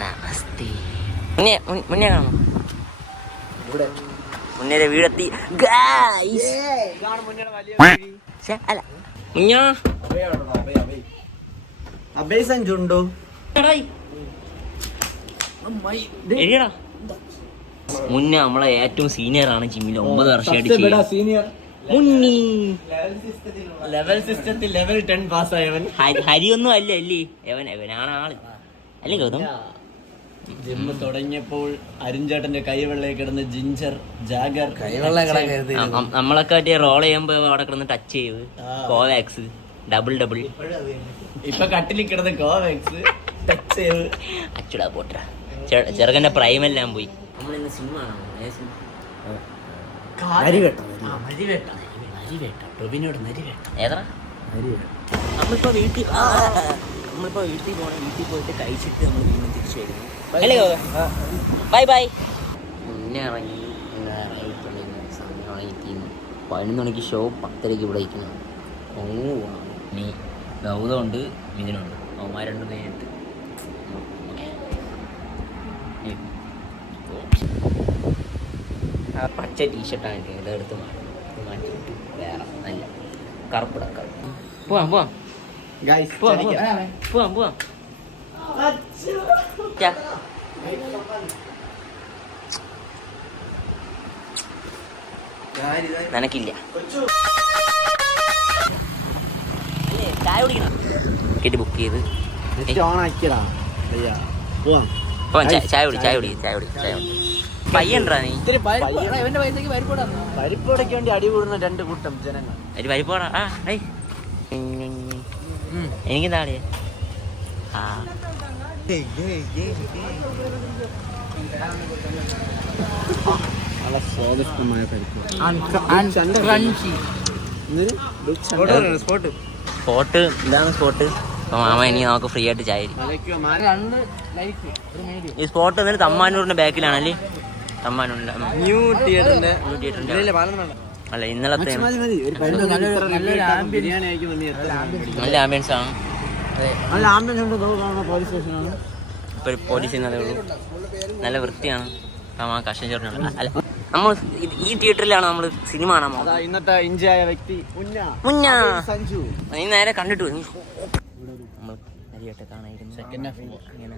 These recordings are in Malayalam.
നമസ്തേ. മുന്നേ കാണോ? മുന്നേ വീടെത്തി. അല്ല മുന്നോ അബേസഞ്ചുണ്ടോ മുന്നേ നമ്മളെ ഏറ്റവും സീനിയർ ആണ് ജിമ്മിൽ 9 വർഷമായിട്ട് സീനിയർ മുന്നി ലെവൽ സിസ്റ്റത്തിൽ ലെവൽ 10 പാസ്സായവൻ. ഹരിയൊന്നും അല്ല അല്ലേ എവനാണ് ആള് അല്ലേ ഗൗതം? ജിമ്മ് തുടങ്ങിയപ്പോൾ അരുൺചേട്ടന്റെ കൈവെള്ളയിൽ കിടന്ന് ജിഞ്ചർ ജാഗർ നമ്മളൊക്കെ മറ്റേ റോൾ ചെയ്യുമ്പോ അവിടെ കിടന്ന് ടച്ച് ചെയ്ത് കോവാക്സ് ഡബിൾ ഇപ്പൊ കട്ടിലിൽ കിടന്ന് കോവാക്സ് ടച്ച് ചെയ്ത് അച്ചുടാ പോട്ടാ. ചെറുക്കന്റെ പ്രൈമെല്ലാം പോയി. നമ്മളിന്ന് സിനിമ ഏതാ നമ്മളിപ്പോ വീട്ടിൽ പോണ വീട്ടിൽ പോയിട്ട് കഴിച്ചിട്ട് നമ്മൾ വീണ്ടും തിരിച്ചു വരുന്നു. അല്ലേ ബൈ ബൈ. മുന്നേ ഇറങ്ങി സമയം 11 മണിക്ക് ഷോ 10:30 ഇവിടെ ഇരിക്കണം. നീ ഗൗതമുണ്ട് മിഥുനുണ്ട് അവന്മാർ രണ്ടും നേരിട്ട് ആ പച്ച ടീഷർട്ടാണ് ഇതെടുത്ത് മാറ്റിയിട്ട് വേറെ നല്ല കറുപ്പിടാം. പോവാം നനക്കില്ല. ചായ കുടിക്കണം. ടിക്കറ്റ് ബുക്ക് ചെയ്ത് ചായ കുടി പയ്യണ്ടാ നീ. പരിപ്പോടയ്ക്ക് വേണ്ടി അടി കൂടുന്ന 2 കൂട്ടം ജനങ്ങൾ. ഒരു പരിപ്പോടാ. എനിക്ക് താടിയ സ്വാദിഷ്ടമായ സ്പോട്ട് ഇതാണ് സ്പോട്ട്. അപ്പൊ മാമ ഇനി നമുക്ക് ഫ്രീ ആയിട്ട് ചായ. ഈ സ്പോട്ട് എന്നിട്ട് തമ്മാനൂറിന്റെ ബാക്കിലാണല്ലേ? തമ്മാനൂരിന്റെ ന്യൂ തിയേറ്ററിന്റെ അല്ല ഇന്നലത്തെ നല്ല ആംബിയൻസ് ആണ്. ഇപ്പൊ പോലീസ് അതേ ഉള്ളൂ. നല്ല വൃത്തിയാണ്. കഷ്ടം ചേർന്നാണ്. അല്ല നമ്മൾ ഈ തിയേറ്ററിലാണ് നമ്മൾ സിനിമ കാണാൻ പോകുന്നത്. ഇന്നത്തെ ഇഞ്ചായ വ്യക്തി മുന്ന നീ നേരെ കണ്ടിട്ട് നമ്മൾ നരിയായിട്ട് കാണായിരുന്നു. ഇങ്ങനെ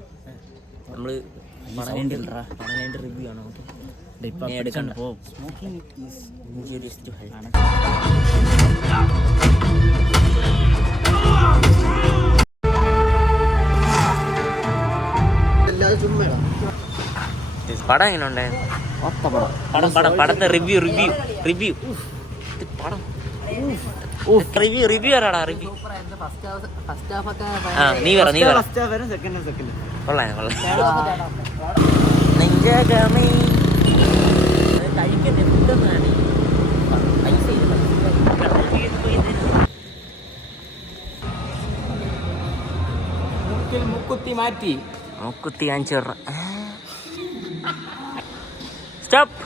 നമ്മള് പടം റിവ്യൂ ആണ്. എടുക്കണ്ട. പടം എങ്ങനെ ഉണ്ടായിരുന്നു? പടത്തെ റിവ്യൂ ആരാടാ റിവ്യൂ? നീ പറ കൊള്ളാം. മുക്കുത്തി മാറ്റി മുക്കുത്തി 5 സ്റ്റോപ്പ്.